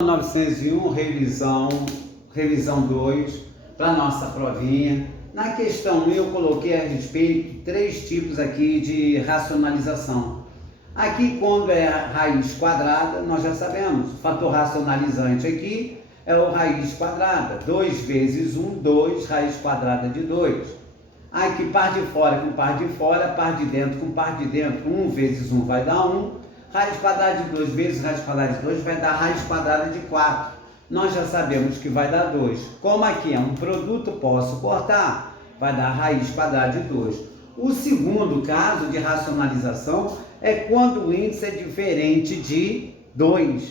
901, revisão 2, para nossa provinha. Na questão 1 eu coloquei a respeito 3 tipos aqui de racionalização. Aqui, quando é raiz quadrada, nós já sabemos, o fator racionalizante aqui é o raiz quadrada, 2 vezes 1, 2, raiz quadrada de 2. Aqui, par de fora com par de fora, par de dentro com par de dentro, 1 vezes 1 vai dar 1. Raiz quadrada de 2 vezes raiz quadrada de 2 vai dar raiz quadrada de 4. Nós já sabemos que vai dar 2. Como aqui é um produto, posso cortar, vai dar raiz quadrada de 2. O segundo caso de racionalização é quando o índice é diferente de 2.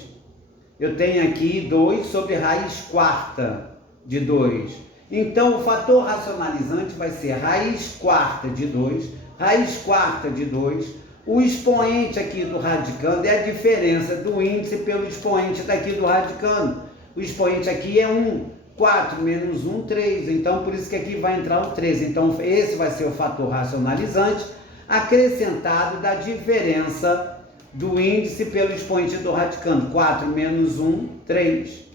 Eu tenho aqui 2 sobre raiz quarta de 2. Então, o fator racionalizante vai ser raiz quarta de 2, raiz quarta de 2. O expoente aqui do radicando é a diferença do índice pelo expoente daqui do radicando. O expoente aqui é 1, 4 menos 1, 3. Então, por isso que aqui vai entrar o 3. Então, esse vai ser o fator racionalizante acrescentado da diferença do índice pelo expoente do radicando. 4 menos 1, 3.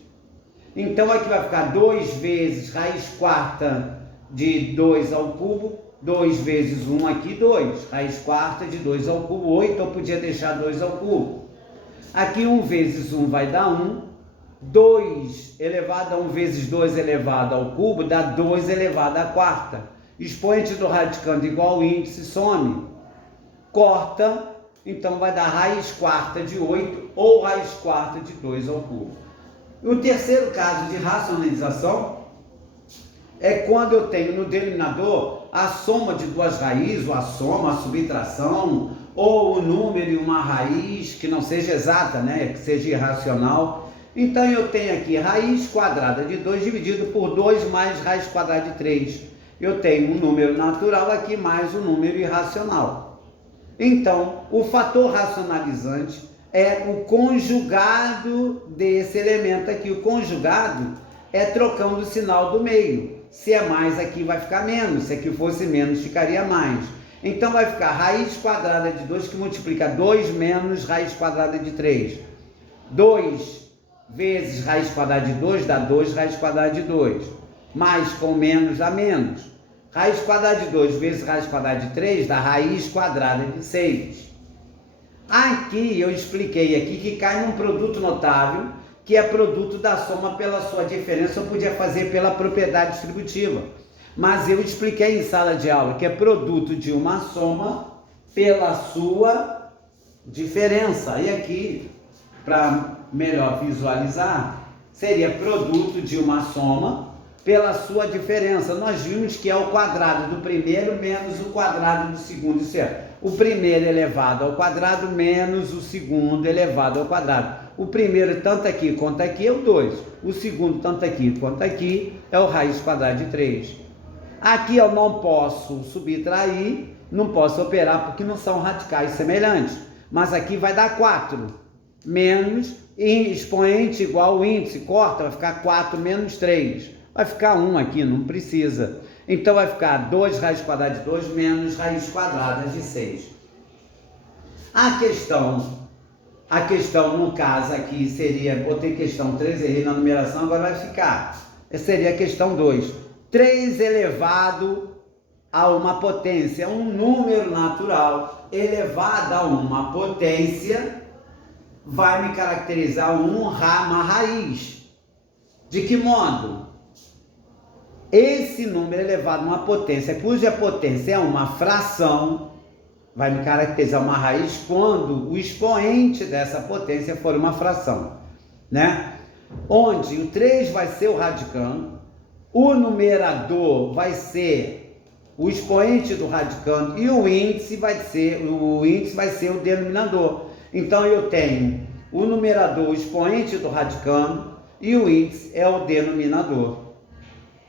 Então, aqui vai ficar 2 vezes raiz quarta de 2 ao cubo. 2 vezes 1 aqui, 2. Raiz quarta de 2 ao cubo, 8. Eu podia deixar 2 ao cubo. Aqui 1 vezes 1 vai dar 1. 2 elevado a 1 vezes 2 elevado ao cubo dá 2 elevado à quarta. Expoente do radicando igual ao índice, some. Corta, então vai dar raiz quarta de 8 ou raiz quarta de 2 ao cubo. O terceiro caso de racionalização é quando eu tenho no denominador a soma de duas raízes, ou a soma, a subtração, ou o número e uma raiz que não seja exata, né? Que seja irracional. Então eu tenho aqui raiz quadrada de 2 dividido por 2 mais raiz quadrada de 3. Eu tenho um número natural aqui mais um número irracional. Então, o fator racionalizante é o conjugado desse elemento aqui. O conjugado é trocando o sinal do meio. Se é mais aqui vai ficar menos, se aqui fosse menos ficaria mais. Então vai ficar raiz quadrada de 2 que multiplica 2 menos raiz quadrada de 3. 2 vezes raiz quadrada de 2 dá 2 raiz quadrada de 2. Mais com menos dá menos. Raiz quadrada de 2 vezes raiz quadrada de 3 dá raiz quadrada de 6. Aqui eu expliquei aqui que cai num produto notável, que é produto da soma pela sua diferença. Eu podia fazer pela propriedade distributiva, mas eu expliquei em sala de aula que é produto de uma soma pela sua diferença. E aqui, para melhor visualizar, seria produto de uma soma pela sua diferença. Nós vimos que é o quadrado do primeiro menos o quadrado do segundo. Isso é, o primeiro elevado ao quadrado menos o segundo elevado ao quadrado. O primeiro, tanto aqui quanto aqui, é o 2. O segundo, tanto aqui quanto aqui, é o raiz quadrada de 3. Aqui eu não posso subtrair, não posso operar, porque não são radicais semelhantes. Mas aqui vai dar 4. Menos, expoente igual ao índice, corta, vai ficar 4 menos 3. Vai ficar 1 aqui, não precisa. Então vai ficar 2 raiz quadrada de 2 menos raiz quadrada de 6. A questão no caso aqui seria, botei questão 3, errei na numeração, agora vai ficar, seria a questão 2. 3 elevado a uma potência, um número natural elevado a uma potência, vai me caracterizar uma raiz. De que modo? Esse número elevado a uma potência, cuja potência é uma fração, vai me caracterizar uma raiz quando o expoente dessa potência for uma fração, né? Onde o 3 vai ser o radicando, o numerador vai ser o expoente do radicando e o índice vai ser o denominador. Então eu tenho o numerador, o expoente do radicando, e o índice é o denominador.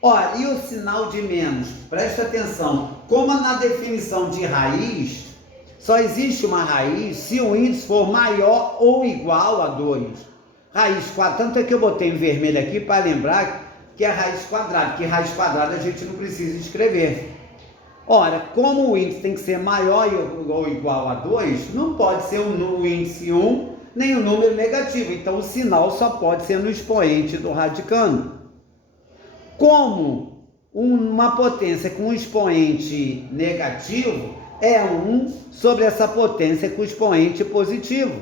Ora, e o sinal de menos? Presta atenção, como na definição de raiz, só existe uma raiz se o índice for maior ou igual a 2. Raiz quadrada, tanto é que eu botei em vermelho aqui para lembrar que é raiz quadrada, que raiz quadrada a gente não precisa escrever. Ora, como o índice tem que ser maior ou igual a 2, não pode ser o índice 1 nem o número negativo. Então, o sinal só pode ser no expoente do radicando. Como uma potência com um expoente negativo é 1 sobre essa potência com expoente positivo.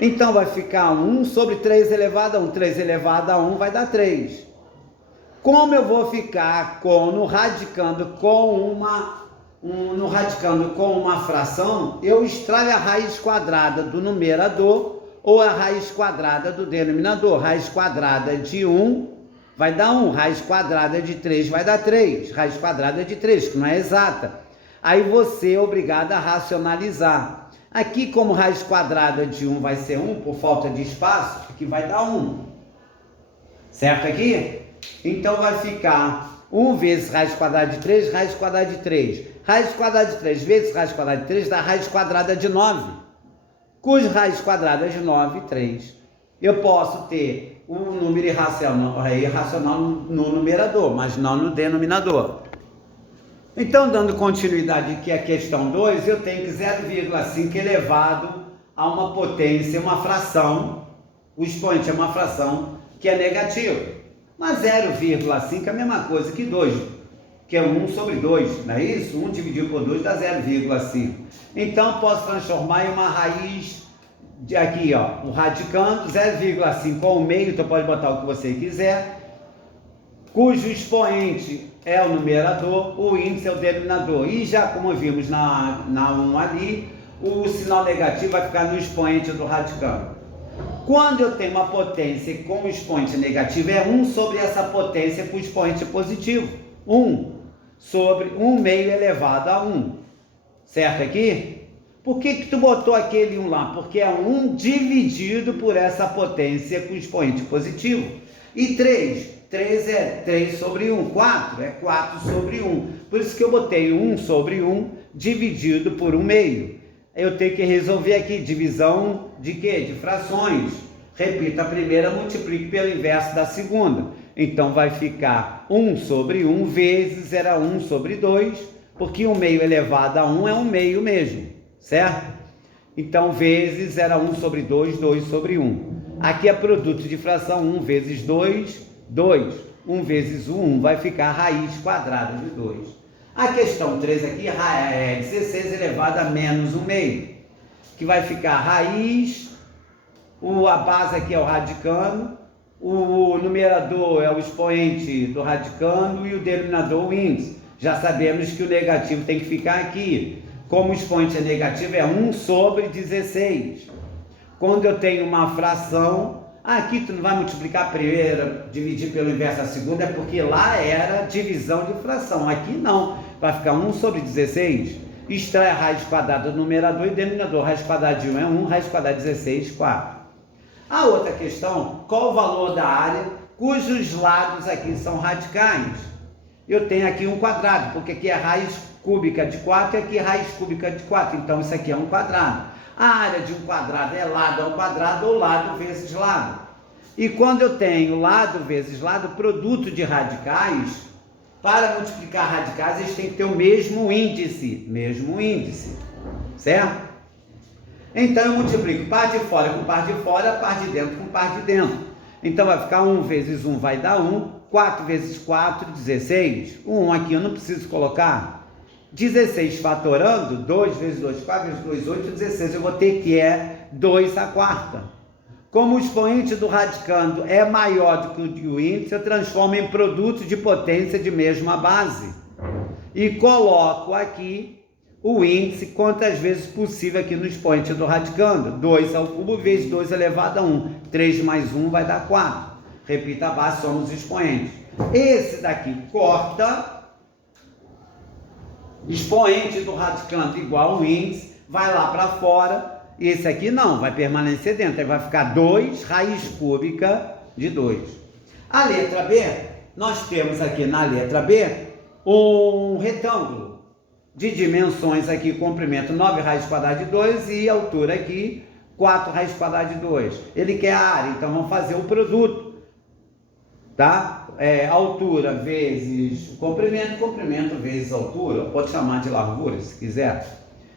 Então, vai ficar 1 sobre 3 elevado a 1. 3 elevado a 1 vai dar 3. Como eu vou ficar no radicando com uma fração, eu extraio a raiz quadrada do numerador ou a raiz quadrada do denominador. Raiz quadrada de 1 vai dar 1, raiz quadrada de 3 vai dar 3, raiz quadrada de 3, que não é exata. Aí você é obrigado a racionalizar. Aqui, como raiz quadrada de 1 vai ser 1, por falta de espaço, aqui vai dar 1. Certo aqui? Então vai ficar 1 vezes raiz quadrada de 3, raiz quadrada de 3. Raiz quadrada de 3 vezes raiz quadrada de 3 dá raiz quadrada de 9. Cuja raiz quadrada de 9, 3. Eu posso ter um número irracional no numerador, mas não no denominador. Então, dando continuidade aqui à questão 2, eu tenho que 0,5 elevado a uma potência, uma fração, o expoente é uma fração que é negativa. Mas 0,5 é a mesma coisa que 2, que é 1 sobre 2, não é isso? 1 dividido por 2 dá 0,5. Então, posso transformar em uma raiz, aqui ó, o radicando, 0,5 ao meio, então pode botar o que você quiser, cujo expoente é o numerador, o índice é o denominador. E já como vimos na 1 ali, o sinal negativo vai ficar no expoente do radicando. Quando eu tenho uma potência com o expoente negativo, é 1 sobre essa potência com o expoente positivo. 1 sobre 1 meio elevado a 1. Certo aqui? Por que tu botou aquele 1 lá? Porque é 1 dividido por essa potência com expoente positivo. E 3 é 3 sobre 1. 4 é 4 sobre 1. Por isso que eu botei 1 sobre 1 dividido por 1 meio. Eu tenho que resolver aqui divisão de quê? De frações. Repita a primeira, multiplique pelo inverso da segunda. Então vai ficar 1 sobre 1 vezes era 1 sobre 2, porque 1 meio elevado a 1 é 1 meio mesmo, certo? Então vezes era 1 sobre 2, 2 sobre 1. Aqui é produto de fração, 1 vezes 2, 2. 1 vezes 1 vai ficar raiz quadrada de 2. A questão 3 aqui é 16 elevado a menos 1 meio, que vai ficar raiz, a base aqui é o radicando, o numerador é o expoente do radicando e o denominador o índice. Já sabemos que o negativo tem que ficar aqui. Como o expoente é negativo, é 1 sobre 16. Quando eu tenho uma fração, aqui tu não vai multiplicar a primeira, dividir pelo inverso a segunda, é porque lá era divisão de fração. Aqui não, vai ficar 1 sobre 16. Extrai a raiz quadrada do numerador e denominador. Raiz quadrada de 1 é 1, raiz quadrada de 16, 4. A outra questão, qual o valor da área cujos lados aqui são radicais? Eu tenho aqui um quadrado, porque aqui é raiz cúbica de 4 e aqui é raiz cúbica de 4, então isso aqui é um quadrado. A área de um quadrado é lado ao quadrado ou lado vezes lado. E quando eu tenho lado vezes lado, produto de radicais, para multiplicar radicais, eles têm que ter o mesmo índice, certo? Então eu multiplico parte de fora com parte de fora, parte de dentro com parte de dentro. Então vai ficar 1 vezes 1 vai dar 1, 4 vezes 4, 16. O 1 aqui eu não preciso colocar. 16 fatorando, 2 vezes 2, 4 vezes 2, 8, 16. Eu vou ter que é 2 a quarta. Como o expoente do radicando é maior do que o índice, eu transformo em produto de potência de mesma base. E coloco aqui o índice quantas vezes possível aqui no expoente do radicando. 2 ao cubo vezes 2 elevado a 1. 3 mais 1 vai dar 4. Repita a base, somos os expoentes. Esse daqui corta, expoente do radicando igual ao índice, vai lá para fora. Esse aqui não, vai permanecer dentro. Aí vai ficar 2 raiz cúbica de 2. A letra B, nós temos aqui na letra B um retângulo de dimensões aqui, comprimento 9 raiz quadrada de 2 e altura aqui 4 raiz quadrada de 2. Ele quer a área, então vamos fazer o produto, tá? Altura vezes comprimento, comprimento vezes altura, pode chamar de largura se quiser.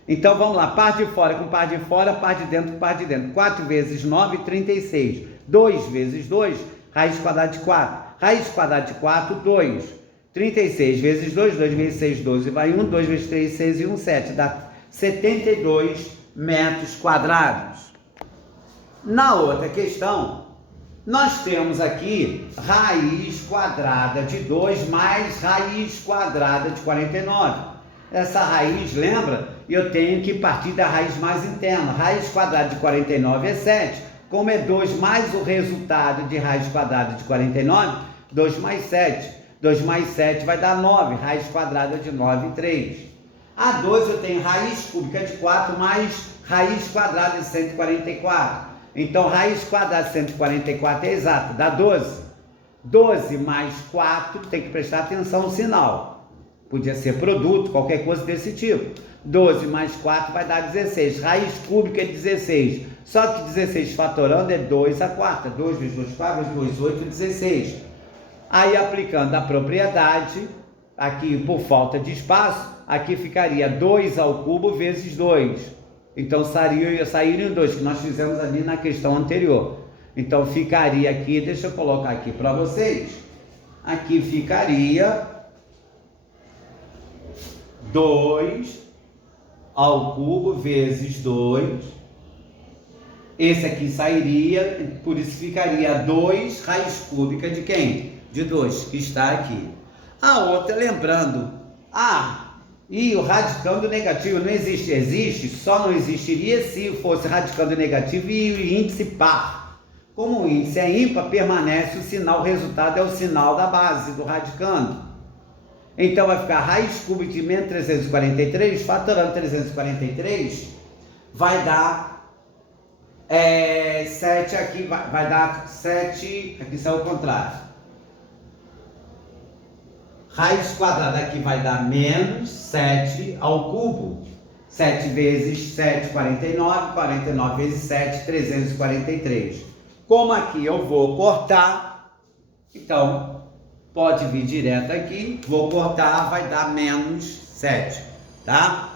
Então vamos lá, par de fora com par de fora, par de dentro com par de dentro. 4 vezes 9, 36. 2 vezes 2, raiz quadrada de 4. Raiz quadrada de 4, 2. 36 vezes 2, 2 vezes 6, 12. Vai 1, 2 vezes 3, 6 e 1, 7. Dá 72 metros quadrados. Na outra questão, nós temos aqui raiz quadrada de 2 mais raiz quadrada de 49. Essa raiz, lembra? Eu tenho que partir da raiz mais interna. Raiz quadrada de 49 é 7. Como é 2 mais o resultado de raiz quadrada de 49, 2 mais 7. 2 mais 7 vai dar 9. Raiz quadrada de 9, 3. A 2 eu tenho raiz cúbica de 4 mais raiz quadrada de 144. Então, raiz quadrada de 144 é exato, dá 12. 12 mais 4, tem que prestar atenção no sinal. Podia ser produto, qualquer coisa desse tipo. 12 mais 4 vai dar 16. Raiz cúbica é 16. Só que 16 fatorando é 2 a 4. 2 vezes 2, 4 vezes 2, 8, 16. Aí, aplicando a propriedade, aqui por falta de espaço, aqui ficaria 2 ao cubo vezes 2. Então, saíram 2, que nós fizemos ali na questão anterior. Então, ficaria aqui, deixa eu colocar aqui para vocês. Aqui ficaria 2 ao cubo vezes 2. Esse aqui sairia, por isso ficaria 2 raiz cúbica de quem? De 2, que está aqui. A outra, lembrando, e o radicando negativo não existe. Existe, só não existiria se fosse radicando negativo e o índice par. Como o índice é ímpar, permanece o sinal, o resultado é o sinal da base do radicando. Então vai ficar raiz cúbica de menos 343, fatorando 343, vai dar 7 aqui, vai dar 7, aqui saiu o contrário. Raiz quadrada aqui vai dar menos 7 ao cubo. 7 vezes 7, 49, 49 vezes 7, 343. Como aqui eu vou cortar, então pode vir direto aqui, vou cortar, vai dar menos 7, tá?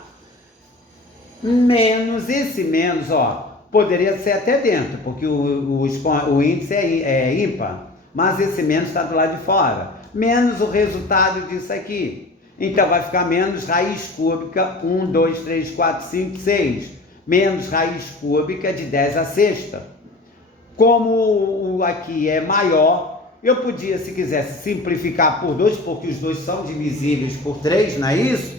Menos, esse menos, ó, poderia ser até dentro, porque o índice é ímpar, mas esse menos está do lado de fora. Menos o resultado disso aqui. Então vai ficar menos raiz cúbica 1, 2, 3, 4, 5, 6. Menos raiz cúbica de 10 a sexta. Como o aqui é maior, eu podia, se quisesse, simplificar por 2, porque os dois são divisíveis por 3, não é isso?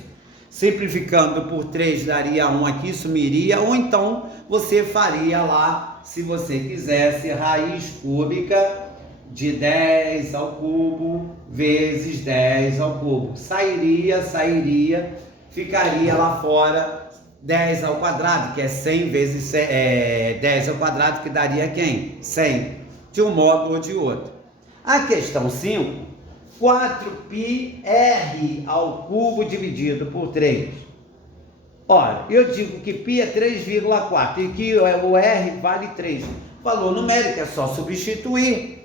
Simplificando por 3 daria 1 aqui, sumiria. Ou então você faria lá, se você quisesse, raiz cúbica de 10 ao cubo vezes 10 ao cubo. Sairia, ficaria lá fora 10 ao quadrado, que é 100 vezes 10 ao quadrado, que daria quem? 100, de um modo ou de outro. A questão 5, 4πr ao cubo dividido por 3. Olha, eu digo que π é 3,4 e que o r vale 3. Valor numérico, é só substituir.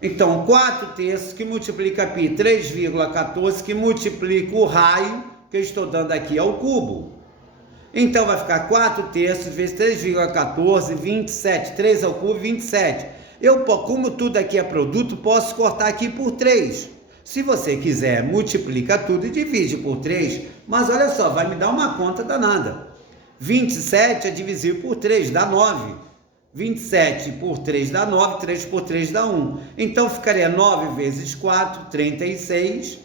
Então, 4 terços que multiplica π, 3,14, que multiplica o raio que eu estou dando aqui ao cubo. Então, vai ficar 4 terços vezes 3,14, 27. 3 ao cubo, 27. Eu, como tudo aqui é produto, posso cortar aqui por 3. Se você quiser, multiplica tudo e divide por 3. Mas olha só, vai me dar uma conta danada. 27 é divisível por 3, dá 9. 27 por 3 dá 9, 3 por 3 dá 1. Então, ficaria 9 vezes 4, 36,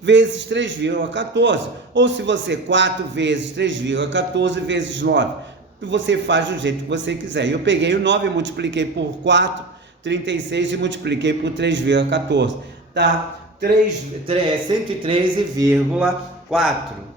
vezes 3,14. Ou se você 4 vezes 3,14 vezes 9. Você faz do jeito que você quiser. Eu peguei o 9, multipliquei por 4, 36 e multipliquei por 3,14. Tá? 113,4.